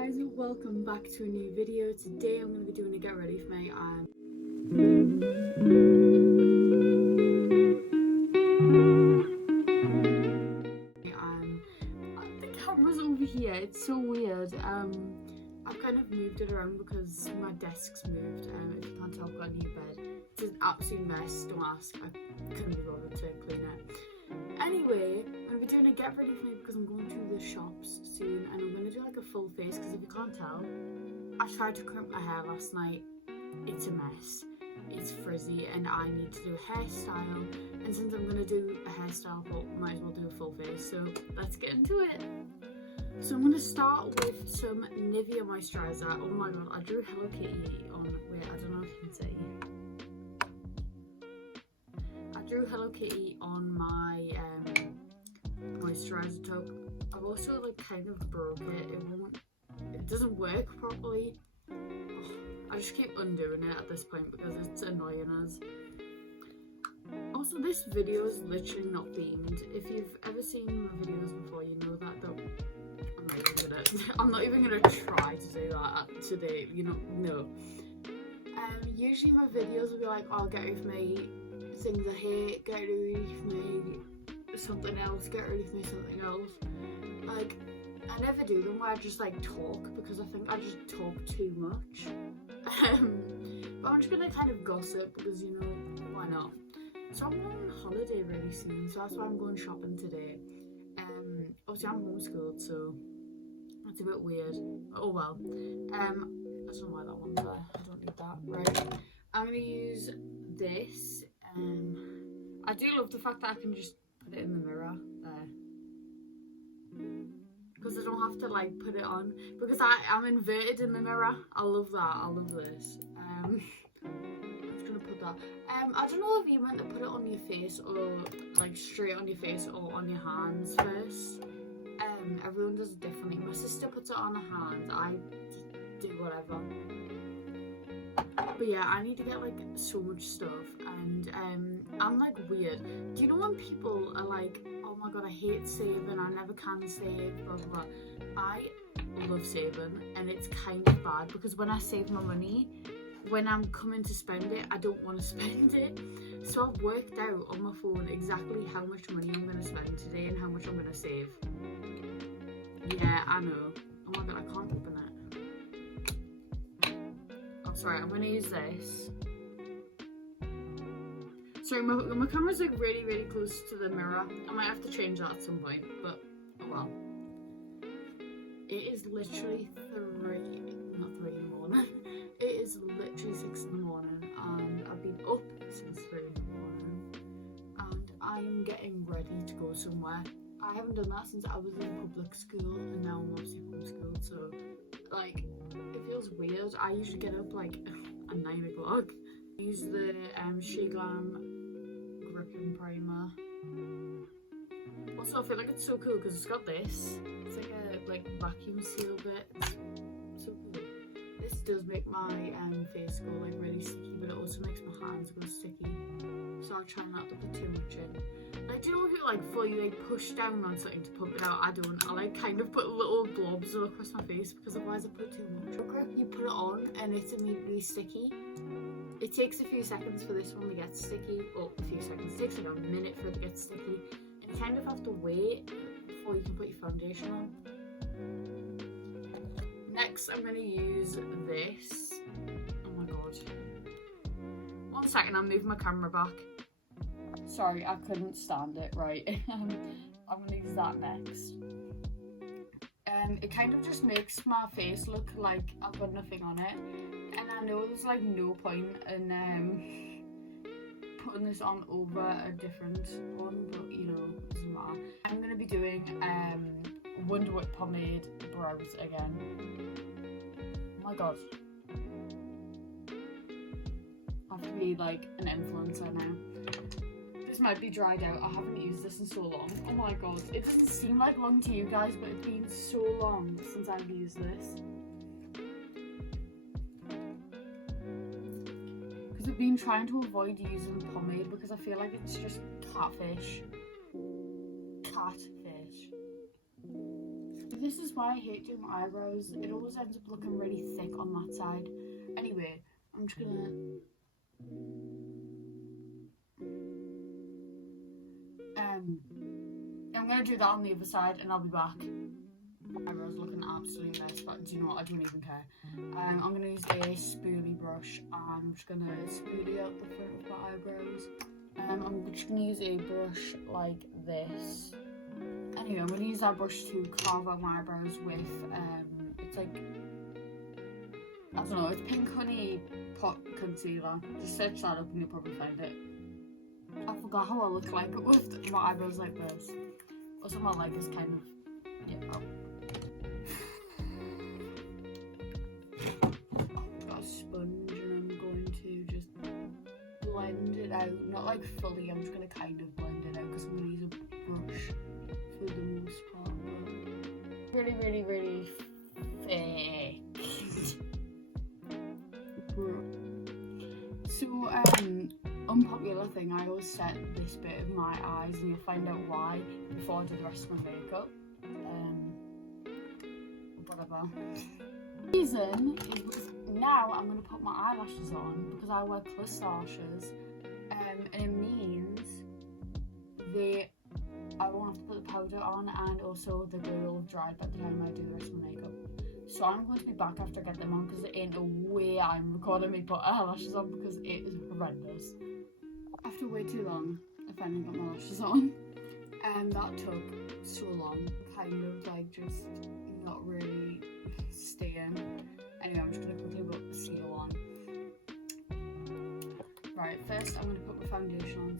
guys, welcome back to a new video. Today I'm going to be doing a get ready for me. The camera's over here. It's so weird. I've kind of moved it around because my desk's moved. If you can't tell, I've got a new bed. It's an absolute mess, don't ask. I couldn't be bothered to clean it. Anyway, I'm going to be doing a get ready for me because I'm going to the shops soon and I'm going to do like a full face because if you can't tell, I tried to crimp my hair last night. It's a mess. It's frizzy and I need to do a hairstyle, and since I'm going to do a hairstyle, I might as well do a full face, so let's get into it. So I'm going to start with some Nivea moisturiser. Oh my god, I drew Hello Kitty on, wait, I don't know if you can see. I drew Hello Kitty on my moisturiser tub. I've also like kind of broke it. It doesn't work properly. I just keep undoing it at this point because it's annoying us. Also, this video is literally not themed. If you've ever seen my videos before, you know that I'm not even gonna try to do that today, you know, no. Usually my videos will be like, oh, get rid of me things I hate, get rid of me something else, get rid of me something else. Like, I never do them where I just like talk because I think I just talk too much. But I'm just gonna kind of gossip because, you know, why not? So I'm going on holiday really soon, so that's why I'm going shopping today. Obviously I'm homeschooled, so that's a bit weird. Oh well. I don't know why that one's there. I don't need that. Right. I'm gonna use this. I do love the fact that I can just put it in the mirror there. Because I don't have to like put it on. Because I'm inverted in the mirror. I love that. I love this. I'm just gonna put that. I don't know if you meant to put it on your face or like straight on your face or on your hands first. Everyone does it differently. My sister puts it on her hands. I just do whatever. But yeah, I need to get like so much stuff, and I'm like weird. Do you know when people are like, oh my god, I hate saving, I never can save, blah blah blah. I love saving, and it's kind of bad because when I save my money, when I'm coming to spend it, I don't want to spend it. So I've worked out on my phone exactly how much money I'm going to spend today and how much I'm going to save. Yeah, I know. Oh my god, I can't open it. Oh, sorry, I'm going to use this. Sorry, my camera's like really, really close to the mirror. I might have to change that at some point, but oh well. It is literally not 3 in the morning. It is literally 6 in the morning and I've been up since 3 in the morning and I'm getting ready to go somewhere. I haven't done that since I was in public school and now I'm obviously homeschooled, so like it feels weird. I usually get up like at 9 o'clock. I use the Glam gripping primer. Also, I feel like it's so cool because it's got this. It's like a vacuum seal bit. It's so cool. This does make my face go like really sticky, but it also makes my hands go sticky. So I try not to put too much in. Like, do you know if you like fully like push down on something to pump it out? I don't. I like kind of put little blobs all across my face because otherwise I put too much. You put it on and it's immediately sticky. It takes a few seconds for this one to get sticky. Oh, a few seconds. It takes like a minute for it to get sticky. And you kind of have to wait before you can put your foundation on. Next, I'm going to use this. Oh my god. 1 second, I'm moving my camera back. Sorry, I couldn't stand it, right. I'm going to use that next. It kind of just makes my face look like I've got nothing on it. And I know there's like no point in putting this on over a different one, but you know, it doesn't matter. I'm going to be doing Wonder Whip pomade brows again. Oh my god. I have to be like an influencer now. This might be dried out. I haven't used this in so long. Oh my god. It doesn't seem like long to you guys, but it's been so long since I've used this. Because I've been trying to avoid using pomade because I feel like it's just catfish. Catfish. This is why I hate doing my eyebrows. It always ends up looking really thick on that side. Anyway, I'm just gonna... I'm gonna do that on the other side and I'll be back. My eyebrows looking absolutely nice, but do you know what? I don't even care. I'm gonna use a spoolie brush. I'm just gonna spoolie out the front of my eyebrows. I'm just gonna use a brush like this. Anyway, I'm gonna use that brush to carve out my eyebrows with, it's like, I don't know, it's Pink Honey Pot Concealer. Just search that up and you'll probably find it. I forgot how I look like with my eyebrows like this. Also, my leg is kind of, yeah. I've got a sponge and I'm going to just blend it out. Not like fully, I'm just going to kind of blend it out because I'm going to use a brush for the most part. Really, really, really fake. So, unpopular thing, I always set this bit of my eyes and you'll find out why before I do the rest of my makeup. Whatever. The reason is because now I'm going to put my eyelashes on because I wear plus lashes, and it means I won't have to put the powder on, and also the glue will have dried by the time I do the rest of my makeup. So I'm going to be back after I get them on because there ain't no way I'm recording me put eyelashes on because it is horrendous. After way too long, I finally got my lashes on. And that took so long, kind of like just not really staying. Anyway, I'm just going to quickly put the seal on. Right, first I'm going to put my foundation on.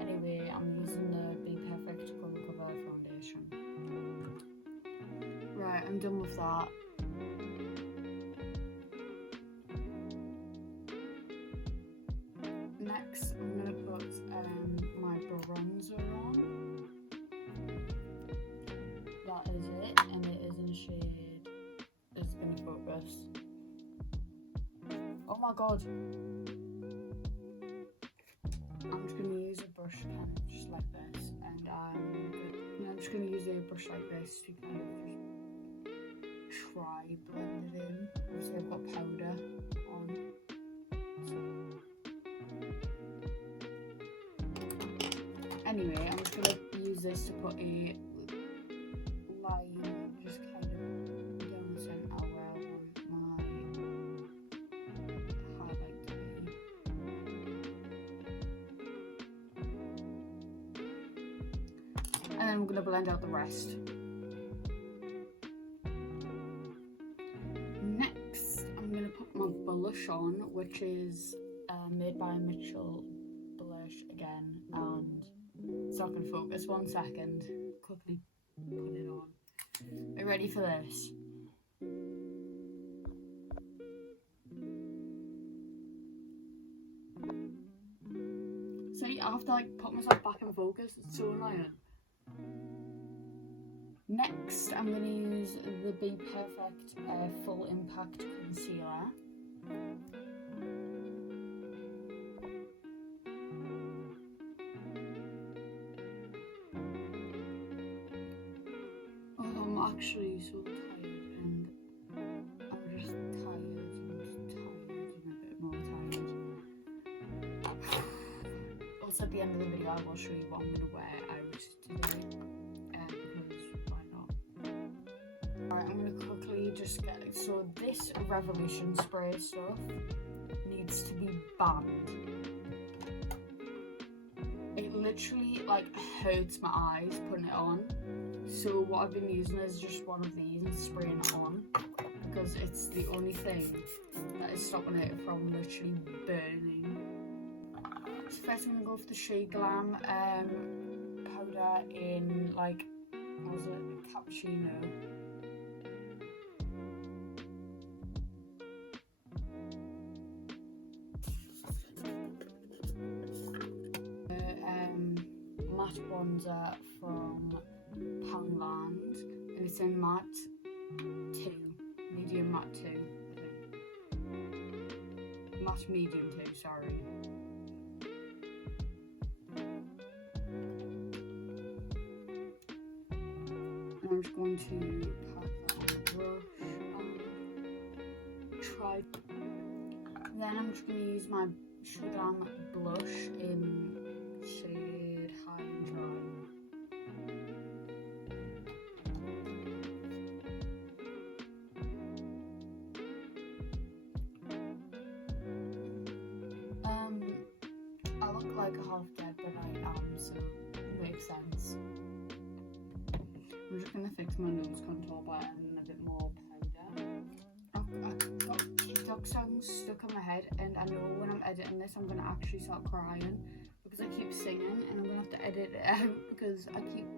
Anyway, I'm using the Be Perfect Cover Foundation. Right, I'm done with that. Next, I'm going to put my bronzer on. That is it, and it is in a shade. It's going to focus. Oh my god! I'm just going to use a brush kind of just like this, and I'm just going to use a brush like this to kind of just try blend it in. Obviously I've got powder on. Anyway, I'm just going to use this to put a line just kind of down the centre where I want my highlight to be. And then I'm going to blend out the rest. Next, I'm going to put my blush on, which is made by Mitchell Blush again, and it's not going to focus. 1 second. Quickly put it on. Are you ready for this? See, I have to like put myself back in focus. It's so annoying. Next, I'm going to use the Be Perfect Full Impact Concealer. I'm actually so tired, and I'm just tired and a bit more tired. Also, at the end of the video, I will show you what I'm going to wear out today, because why not? Alright, I'm going to quickly just get it. So this Revolution spray stuff needs to be banned. It literally like hurts my eyes putting it on. So what I've been using is just one of these and spraying it on because it's the only thing that is stopping it from literally burning. So first I'm going to go for the Shea Glam powder in like, what was it, cappuccino. Matte bronzer from Poundland, and it's in matte 2, medium matte 2, matte medium 2, sorry. And I'm just going to pat that on the brush and try. Then I'm just going to use my Sugar Glam blush in shade High and Dry. I look like a half dead, but I am, so it makes sense. I'm just going to fix my nose contour by adding a bit more powder. I've got TikTok songs stuck in my head, and I know when I'm editing this I'm going to actually start crying because I keep singing, and I'm going to have to edit it out because I keep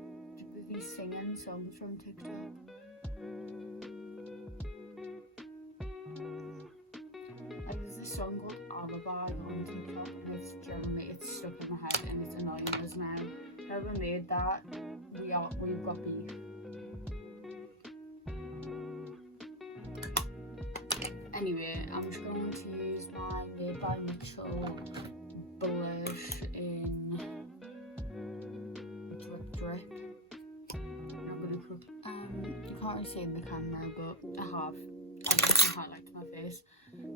these singing songs from TikTok. Like there's this song called Alibi on TikTok, and it's generally, it's stuck in my head and it's annoying us now. Whoever made that, we've got beef. Anyway, I'm just going to use my Made by Mitchell blush in Drip. I'm gonna cook. You can't really see in the camera, but I just highlighted my face.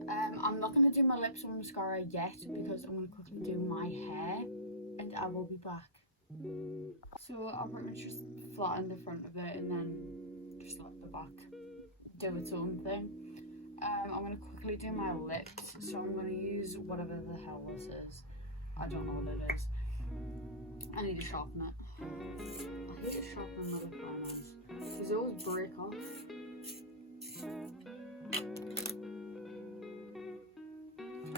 I'm not gonna do my lips or mascara yet because I'm gonna quickly do my hair, and I will be back. So I'll pretty much just flatten the front of it and then just let the back do its own thing. I'm going to quickly do my lips, so I'm going to use whatever the hell this is. I don't know what it is. I need to sharpen it. I hate sharpening my lip liners because they always break off.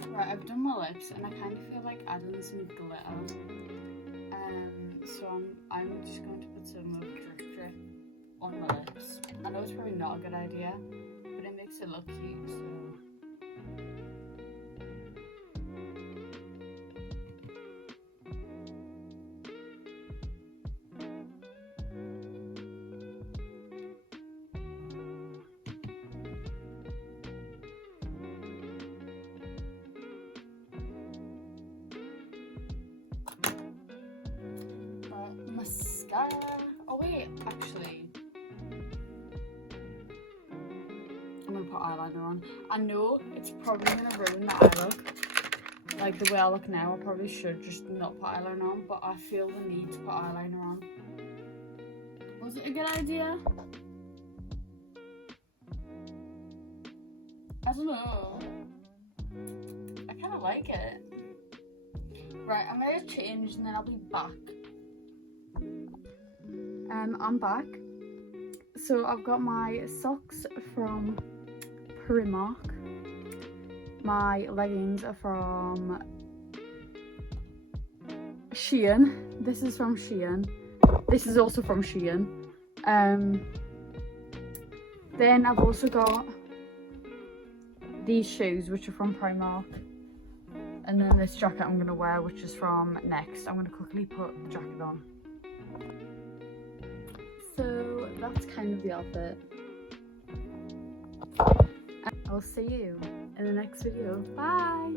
Right, I've done my lips and I kind of feel like adding some glitter. So I'm just going to put some of Drip on my lips. I know it's probably not a good idea, but it makes it look cute, so. Mascara. Oh wait, actually, I'm gonna put eyeliner on. I know it's probably gonna ruin the eye look. Like the way I look now, I probably should just not put eyeliner on, but I feel the need to put eyeliner on. Was it a good idea? I don't know. I kind of like it. Right, I'm gonna change and then I'll be back. I'm back. So I've got my socks from Primark. My leggings are from Shein. This is from Shein. This is also from Shein. Then I've also got these shoes, which are from Primark. And then this jacket I'm going to wear, which is from Next. I'm going to quickly put the jacket on. So that's kind of the outfit. I'll see you in the next video. Bye!